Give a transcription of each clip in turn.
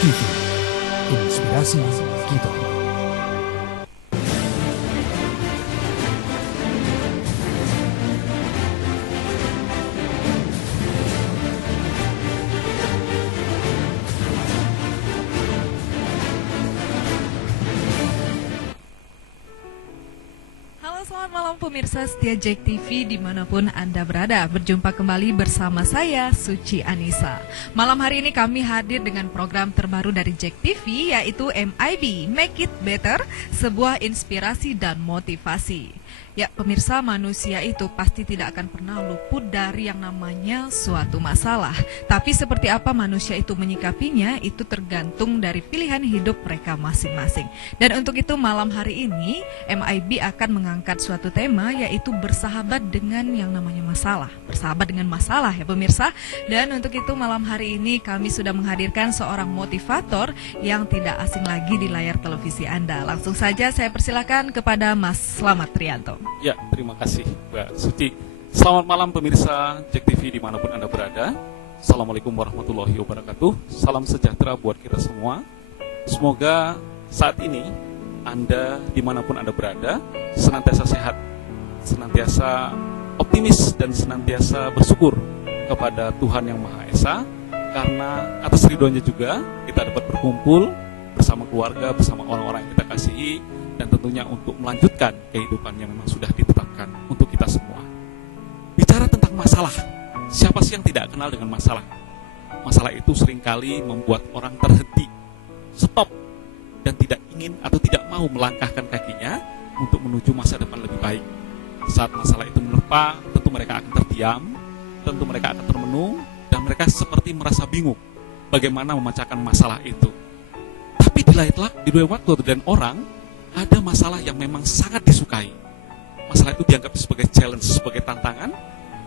TV, inspirasi kita. Selamat malam pemirsa setia Jack TV dimanapun Anda berada. Berjumpa kembali bersama saya Suci Anissa. Malam hari ini kami hadir dengan program terbaru dari Jack TV, yaitu MIB, Make It Better, sebuah inspirasi dan motivasi. Ya pemirsa, manusia itu pasti tidak akan pernah luput dari yang namanya suatu masalah. Tapi seperti apa manusia itu menyikapinya, itu tergantung dari pilihan hidup mereka masing-masing. Dan untuk itu malam hari ini MIB akan mengangkat suatu tema, yaitu bersahabat dengan yang namanya masalah. Bersahabat dengan masalah ya pemirsa. Dan untuk itu malam hari ini kami sudah menghadirkan seorang motivator yang tidak asing lagi di layar televisi Anda. Langsung saja saya persilakan kepada Mas Slamet Trianto. Ya, terima kasih Mbak Suci. Selamat malam pemirsa Jack TV dimanapun Anda berada. Assalamualaikum warahmatullahi wabarakatuh. Salam sejahtera buat kita semua. Semoga saat ini Anda dimanapun Anda berada senantiasa sehat, senantiasa optimis dan senantiasa bersyukur kepada Tuhan Yang Maha Esa, karena atas ridhonya juga kita dapat berkumpul bersama keluarga, bersama orang-orang yang kita kasihi, dan tentunya untuk melanjutkan kehidupan yang memang sudah ditetapkan untuk kita semua. Bicara tentang masalah, siapa sih yang tidak kenal dengan masalah? Masalah itu seringkali membuat orang terhenti, stop, dan tidak ingin atau tidak mau melangkahkan kakinya untuk menuju masa depan lebih baik. Saat masalah itu menerpa, tentu mereka akan terdiam, tentu mereka akan termenung, dan mereka seperti merasa bingung bagaimana memecahkan masalah itu. Tapi di lain waktu dan orang, ada masalah yang memang sangat disukai. Masalah itu dianggap sebagai challenge, sebagai tantangan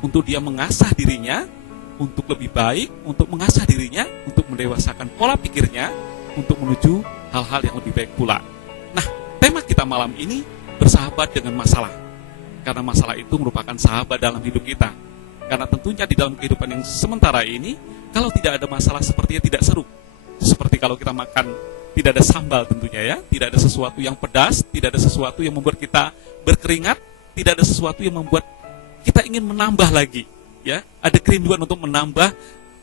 untuk dia mengasah dirinya untuk lebih baik, untuk mengasah dirinya, untuk mendewasakan pola pikirnya, untuk menuju hal-hal yang lebih baik pula. Nah, tema kita malam ini bersahabat dengan masalah. Karena masalah itu merupakan sahabat dalam hidup kita. Karena tentunya di dalam kehidupan yang sementara ini, kalau tidak ada masalah sepertinya tidak seru. Seperti kalau kita makan, tidak ada sambal tentunya ya, tidak ada sesuatu yang pedas, tidak ada sesuatu yang membuat kita berkeringat, tidak ada sesuatu yang membuat kita ingin menambah lagi, ya. Ada kerinduan untuk menambah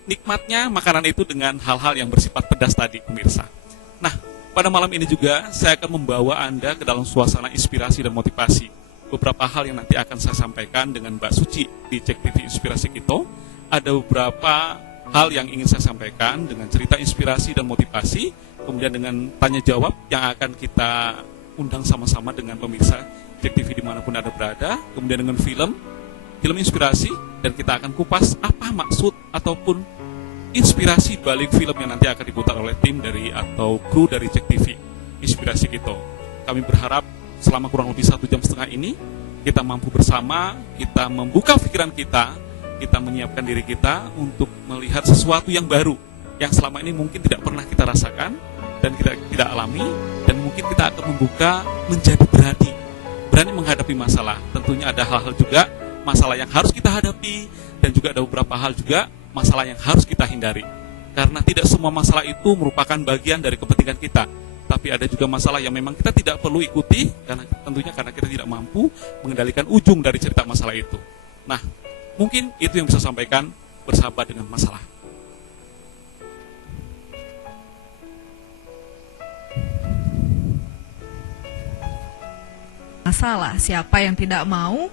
nikmatnya makanan itu dengan hal-hal yang bersifat pedas tadi, pemirsa. Nah, pada malam ini juga saya akan membawa Anda ke dalam suasana inspirasi dan motivasi. Beberapa hal yang nanti akan saya sampaikan dengan Mbak Suci di Jack TV Inspirasi Kita. Ada beberapa hal yang ingin saya sampaikan dengan cerita inspirasi dan motivasi, kemudian dengan tanya jawab yang akan kita undang sama-sama dengan pemirsa Jack TV dimanapun Anda berada, kemudian dengan film inspirasi, dan kita akan kupas apa maksud ataupun inspirasi balik film yang nanti akan diputar oleh tim dari atau kru dari Jack TV Inspirasi Kita. Kami berharap selama kurang lebih 1,5 jam ini kita mampu bersama, kita membuka pikiran kita menyiapkan diri kita untuk melihat sesuatu yang baru, yang selama ini mungkin tidak pernah kita rasakan dan kita tidak alami, dan mungkin kita akan membuka menjadi berani menghadapi masalah. Tentunya ada hal-hal juga masalah yang harus kita hadapi, dan juga ada beberapa hal juga masalah yang harus kita hindari. Karena tidak semua masalah itu merupakan bagian dari kepentingan kita, tapi ada juga masalah yang memang kita tidak perlu ikuti, karena tentunya karena kita tidak mampu mengendalikan ujung dari cerita masalah itu. Nah, mungkin itu yang bisa sampaikan bersahabat dengan masalah. Masalah, siapa yang tidak mau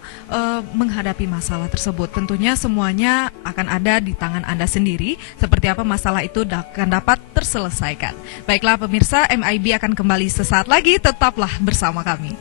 menghadapi masalah tersebut? Tentunya semuanya akan ada di tangan Anda sendiri, seperti apa masalah itu akan dapat terselesaikan. Baiklah pemirsa, MIB akan kembali sesaat lagi, tetaplah bersama kami.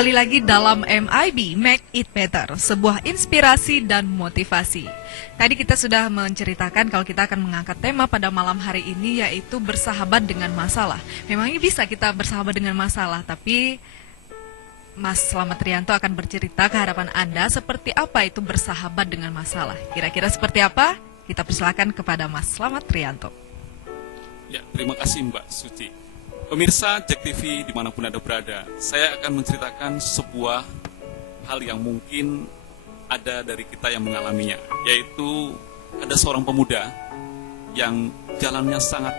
kembali lagi dalam MIB, Make It Better, sebuah inspirasi dan motivasi. Tadi kita sudah menceritakan kalau kita akan mengangkat tema pada malam hari ini, yaitu bersahabat dengan masalah. Memangnya bisa kita bersahabat dengan masalah, tapi Mas Slamet Rianto akan bercerita ke hadapan Anda seperti apa itu bersahabat dengan masalah. Kira-kira seperti apa? Kita persilakan kepada Mas Slamet Rianto. Ya, terima kasih Mbak Suci. Pemirsa Jack TV dimanapun Anda berada, saya akan menceritakan sebuah hal yang mungkin ada dari kita yang mengalaminya, yaitu ada seorang pemuda yang jalannya sangat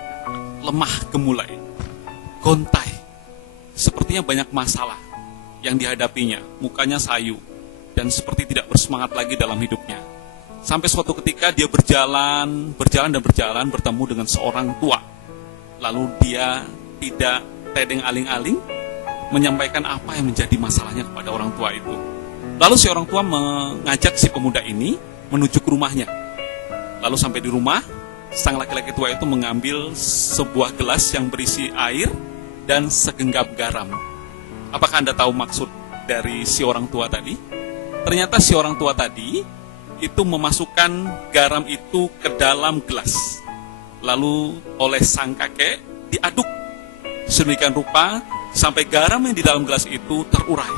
lemah gemulai, gontai, sepertinya banyak masalah yang dihadapinya, mukanya sayu, dan seperti tidak bersemangat lagi dalam hidupnya. Sampai suatu ketika dia berjalan bertemu dengan seorang tua. Lalu dia tidak tedeng aling-aling menyampaikan apa yang menjadi masalahnya kepada orang tua itu. Lalu si orang tua mengajak si pemuda ini menuju ke rumahnya. Lalu sampai di rumah, sang laki-laki tua itu mengambil sebuah gelas yang berisi air dan segenggam garam. Apakah Anda tahu maksud dari si orang tua tadi? Ternyata si orang tua tadi itu memasukkan garam itu ke dalam gelas. Lalu oleh sang kakek diaduk sedemikian rupa sampai garam yang di dalam gelas itu terurai.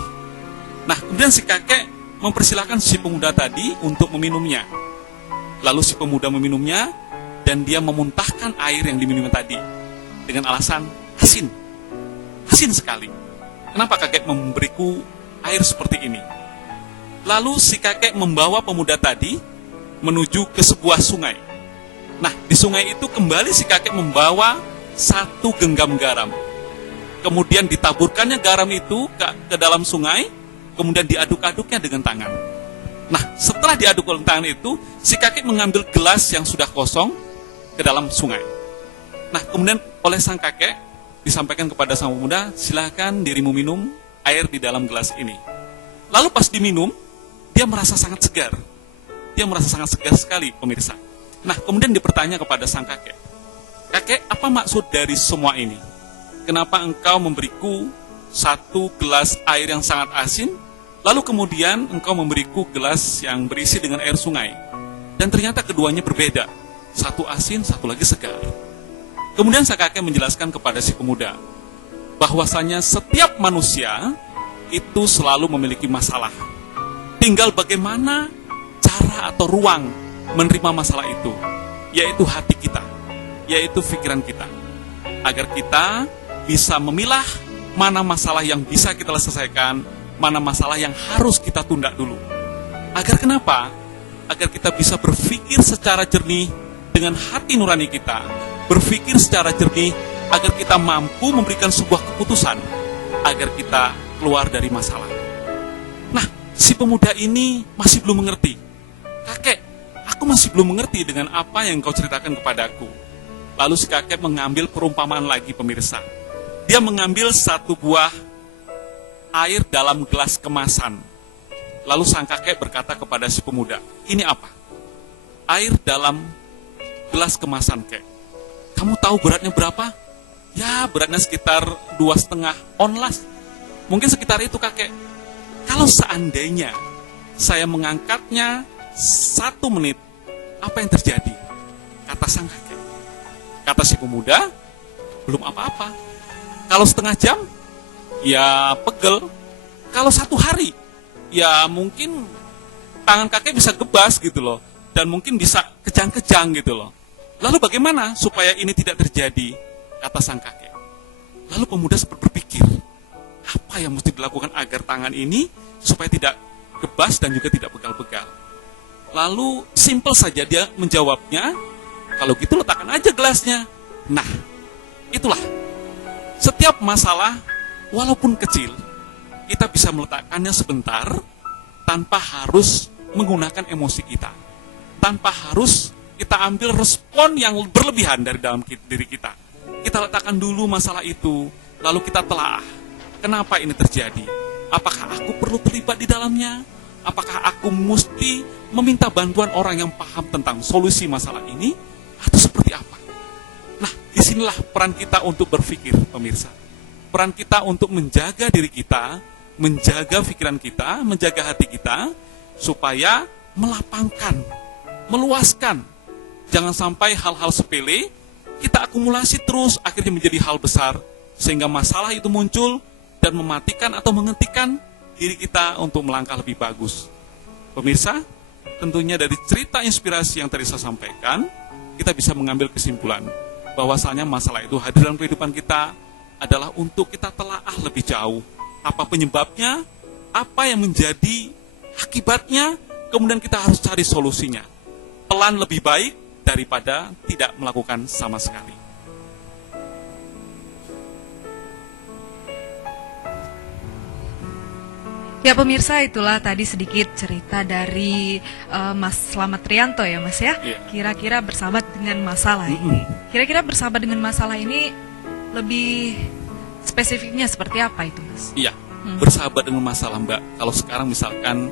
Nah, kemudian si kakek mempersilahkan si pemuda tadi untuk meminumnya. Lalu si pemuda meminumnya dan dia memuntahkan air yang diminumnya tadi dengan alasan asin. Asin sekali. Kenapa kakek memberiku air seperti ini? Lalu si kakek membawa pemuda tadi menuju ke sebuah sungai. Nah, di sungai itu kembali si kakek membawa satu genggam garam. Kemudian ditaburkannya garam itu ke dalam sungai, kemudian diaduk-aduknya dengan tangan. Nah, setelah diaduk dengan tangan itu, si kakek mengambil gelas yang sudah kosong ke dalam sungai. Nah, kemudian oleh sang kakek disampaikan kepada sang pemuda, silakan dirimu minum air di dalam gelas ini. Lalu pas diminum, dia merasa sangat segar. Dia merasa sangat segar sekali, pemirsa. Nah, kemudian dipertanya kepada sang kakek, kakek, apa maksud dari semua ini? Kenapa engkau memberiku satu gelas air yang sangat asin, lalu kemudian engkau memberiku gelas yang berisi dengan air sungai? Dan ternyata keduanya berbeda, satu asin, satu lagi segar. Kemudian sang kakek menjelaskan kepada si pemuda, bahwasanya setiap manusia itu selalu memiliki masalah. Tinggal bagaimana cara atau ruang menerima masalah itu, yaitu hati kita, yaitu pikiran kita, agar kita bisa memilah mana masalah yang bisa kita selesaikan, mana masalah yang harus kita tunda dulu. Agar kenapa? Agar kita bisa berpikir secara jernih dengan hati nurani kita, berpikir secara jernih agar kita mampu memberikan sebuah keputusan, agar kita keluar dari masalah. Nah, si pemuda ini masih belum mengerti. Kakek, aku masih belum mengerti dengan apa yang kau ceritakan kepadaku. Lalu si kakek mengambil perumpamaan lagi, pemirsa. Dia mengambil satu buah air dalam gelas kemasan. Lalu sang kakek berkata kepada si pemuda, ini apa? Air dalam gelas kemasan, kek. Kamu tahu beratnya berapa? Ya, beratnya sekitar 2,5 onlas. Mungkin sekitar itu, kakek. Kalau seandainya saya mengangkatnya 1 menit, apa yang terjadi? Kata sang kakek. Kata si pemuda, belum apa-apa. Kalau setengah jam, ya pegel. Kalau 1 hari, ya mungkin tangan kakek bisa gebas gitu loh. Dan mungkin bisa kejang-kejang gitu loh. Lalu bagaimana supaya ini tidak terjadi? Kata sang kakek. Lalu pemuda sempat berpikir, apa yang mesti dilakukan agar tangan ini supaya tidak gebas dan juga tidak begal-begal? Lalu simple saja dia menjawabnya, kalau gitu letakkan aja gelasnya. Nah, itulah. Setiap masalah, walaupun kecil, kita bisa meletakkannya sebentar, tanpa harus menggunakan emosi kita. Tanpa harus kita ambil respon yang berlebihan dari dalam diri kita. Kita letakkan dulu masalah itu, lalu kita telaah. Kenapa ini terjadi? Apakah aku perlu terlibat di dalamnya? Apakah aku mesti meminta bantuan orang yang paham tentang solusi masalah ini? Atau seperti apa? Nah, disinilah peran kita untuk berpikir, pemirsa. Peran kita untuk menjaga diri kita menjaga pikiran kita, menjaga hati kita, supaya melapangkan, meluaskan. Jangan sampai hal-hal sepele kita akumulasi terus, akhirnya menjadi hal besar, sehingga masalah itu muncul dan mematikan atau menghentikan diri kita untuk melangkah lebih bagus. Pemirsa, tentunya dari cerita inspirasi yang tadi saya sampaikan, kita bisa mengambil kesimpulan bahwasanya masalah itu hadir dalam kehidupan kita adalah untuk kita telaah lebih jauh. Apa penyebabnya, apa yang menjadi akibatnya, kemudian kita harus cari solusinya. Pelan lebih baik daripada tidak melakukan sama sekali. Ya pemirsa, itulah tadi sedikit cerita dari Mas Slamet Rianto ya Mas ya. Iya. Kira-kira bersahabat dengan masalah ini. Kira-kira bersahabat dengan masalah ini lebih spesifiknya seperti apa itu Mas? Iya, bersahabat dengan masalah Mbak. Kalau sekarang misalkan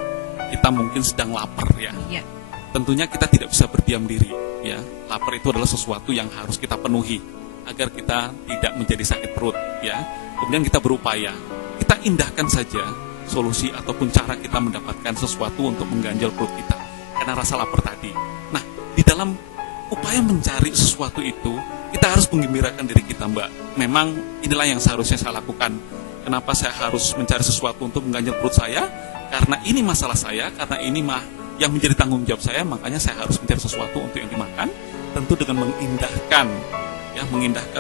kita mungkin sedang lapar ya, Iya. tentunya kita tidak bisa berdiam diri ya. Lapar itu adalah sesuatu yang harus kita penuhi agar kita tidak menjadi sakit perut ya. Kemudian kita berupaya, kita indahkan saja solusi ataupun cara kita mendapatkan sesuatu untuk mengganjal perut kita karena rasa lapar tadi. Nah, di dalam upaya mencari sesuatu itu, kita harus menggembirakan diri kita Mbak. Memang inilah yang seharusnya saya lakukan. Kenapa saya harus mencari sesuatu untuk mengganjal perut saya? Karena ini masalah saya, karena ini yang menjadi tanggung jawab saya, makanya saya harus mencari sesuatu untuk yang dimakan, tentu dengan mengindahkan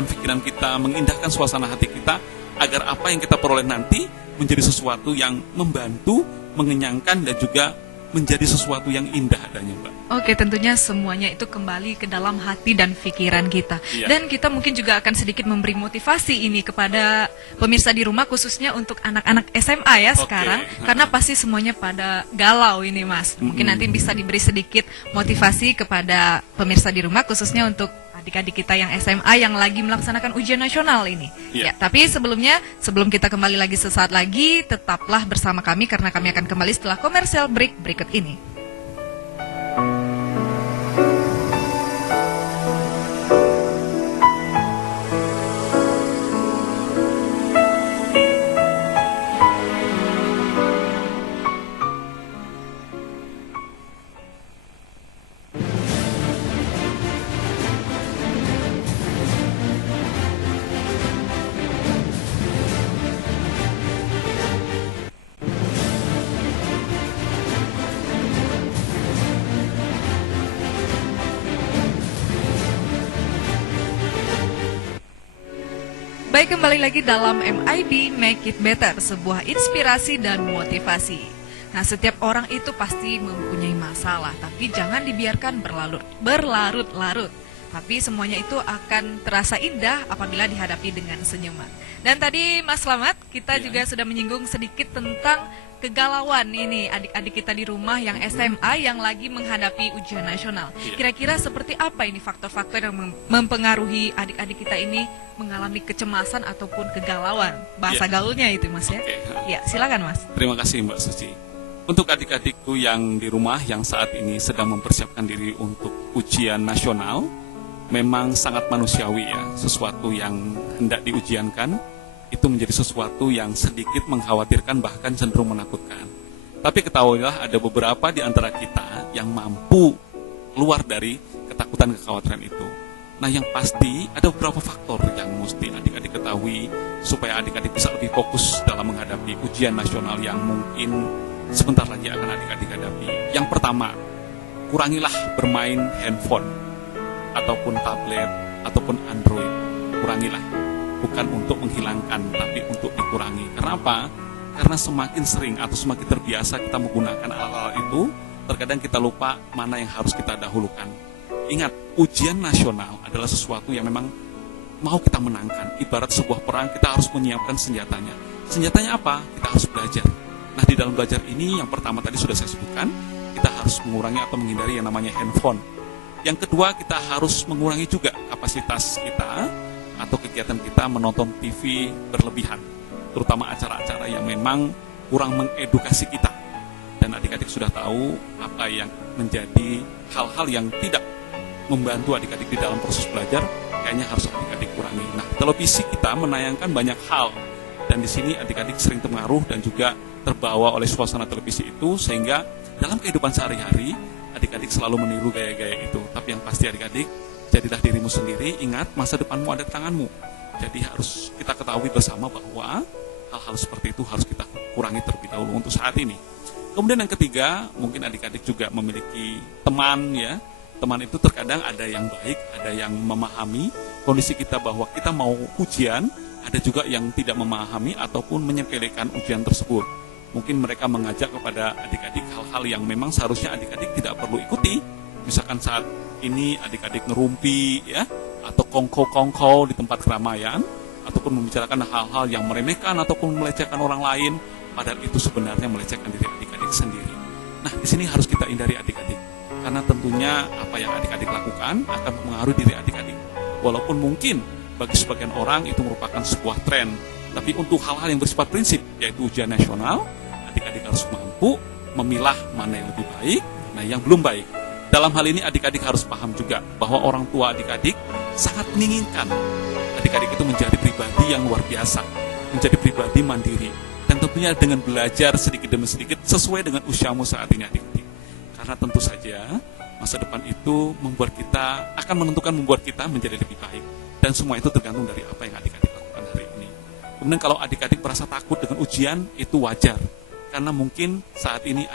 pikiran kita, mengindahkan suasana hati kita, agar apa yang kita peroleh nanti menjadi sesuatu yang membantu, mengenyangkan, dan juga menjadi sesuatu yang indah adanya Mbak. Oke, tentunya semuanya itu kembali ke dalam hati dan pikiran kita. Iya. Dan kita mungkin juga akan sedikit memberi motivasi ini kepada pemirsa di rumah, khususnya untuk anak-anak SMA ya Oke. sekarang. Karena pasti semuanya pada galau ini Mas. Mungkin nanti bisa diberi sedikit motivasi kepada pemirsa di rumah, khususnya untuk adik-adik kita yang SMA yang lagi melaksanakan ujian nasional ini. Iya. Ya, tapi sebelum kita kembali lagi sesaat lagi, tetaplah bersama kami karena kami akan kembali setelah commercial break berikut ini. Baik, kembali lagi dalam MIB Make It Better, sebuah inspirasi dan motivasi. Nah, setiap orang itu pasti mempunyai masalah, tapi jangan dibiarkan berlarut-larut. Tapi semuanya itu akan terasa indah apabila dihadapi dengan senyuman. Dan tadi Mas Slamet, kita Iya. juga sudah menyinggung sedikit tentang kegalauan ini adik-adik kita di rumah yang SMA yang lagi menghadapi ujian nasional. Iya. Kira-kira seperti apa ini faktor-faktor yang mempengaruhi adik-adik kita ini mengalami kecemasan ataupun kegalauan? Bahasa Iya. gaulnya itu Mas ya. Oke. Ya, silakan Mas. Terima kasih Mbak Suci. Untuk adik-adikku yang di rumah yang saat ini sedang mempersiapkan diri untuk ujian nasional, memang sangat manusiawi ya, sesuatu yang hendak diujiankan itu menjadi sesuatu yang sedikit mengkhawatirkan bahkan cenderung menakutkan. Tapi ketahuilah ada beberapa di antara kita yang mampu keluar dari ketakutan kekhawatiran itu. Nah, yang pasti ada beberapa faktor yang mesti adik-adik ketahui supaya adik-adik bisa lebih fokus dalam menghadapi ujian nasional yang mungkin sebentar lagi akan adik-adik hadapi. Yang pertama, kurangilah bermain handphone ataupun tablet ataupun Android. Kurangilah. Bukan untuk menghilangkan, tapi untuk dikurangi. Kenapa? Karena semakin sering atau semakin terbiasa kita menggunakan alat-alat itu, terkadang kita lupa mana yang harus kita dahulukan. Ingat, ujian nasional adalah sesuatu yang memang mau kita menangkan. Ibarat sebuah perang, kita harus menyiapkan senjatanya. Senjatanya apa? Kita harus belajar. Nah, di dalam belajar ini, yang pertama tadi sudah saya sebutkan, kita harus mengurangi atau menghindari yang namanya handphone. Yang kedua, kita harus mengurangi juga kapasitas kita atau kegiatan kita menonton TV berlebihan, terutama acara-acara yang memang kurang mengedukasi kita. Dan adik-adik sudah tahu apa yang menjadi hal-hal yang tidak membantu adik-adik di dalam proses belajar, kayaknya harus adik-adik kurangi. Nah, televisi kita menayangkan banyak hal Dan di sini adik-adik sering terpengaruh dan juga terbawa oleh suasana televisi itu, sehingga dalam kehidupan sehari-hari adik-adik selalu meniru gaya-gaya itu. Tapi yang pasti adik-adik, jadilah dirimu sendiri, ingat masa depanmu ada di tanganmu. Jadi harus kita ketahui bersama bahwa hal-hal seperti itu harus kita kurangi terlebih dahulu untuk saat ini. Kemudian yang ketiga, mungkin adik-adik juga memiliki teman ya. Teman itu terkadang ada yang baik, ada yang memahami kondisi kita bahwa kita mau ujian, ada juga yang tidak memahami ataupun menyepelekan ujian tersebut. Mungkin mereka mengajak kepada adik-adik hal-hal yang memang seharusnya adik-adik tidak perlu ikuti. Misalkan saat ini adik-adik ngerumpi ya, atau kongko-kongko di tempat keramaian, ataupun membicarakan hal-hal yang meremehkan ataupun melecehkan orang lain, padahal itu sebenarnya melecehkan diri adik-adik sendiri. Nah, di sini harus kita hindari adik-adik, karena tentunya apa yang adik-adik lakukan akan mempengaruhi diri adik-adik. Walaupun mungkin bagi sebagian orang itu merupakan sebuah tren, tapi untuk hal-hal yang bersifat prinsip, yaitu ujian nasional, adik-adik harus mampu memilah mana yang lebih baik, mana yang belum baik. Dalam hal ini adik-adik harus paham juga bahwa orang tua adik-adik sangat menginginkan adik-adik itu menjadi pribadi yang luar biasa, menjadi pribadi mandiri, dan tentunya dengan belajar sedikit demi sedikit sesuai dengan usiamu saat ini adik-adik. Karena tentu saja masa depan itu akan membuat kita menjadi lebih baik. Dan semua itu tergantung dari apa yang adik-adik lakukan hari ini. Kemudian kalau adik-adik merasa takut dengan ujian, itu wajar. Karena mungkin saat ini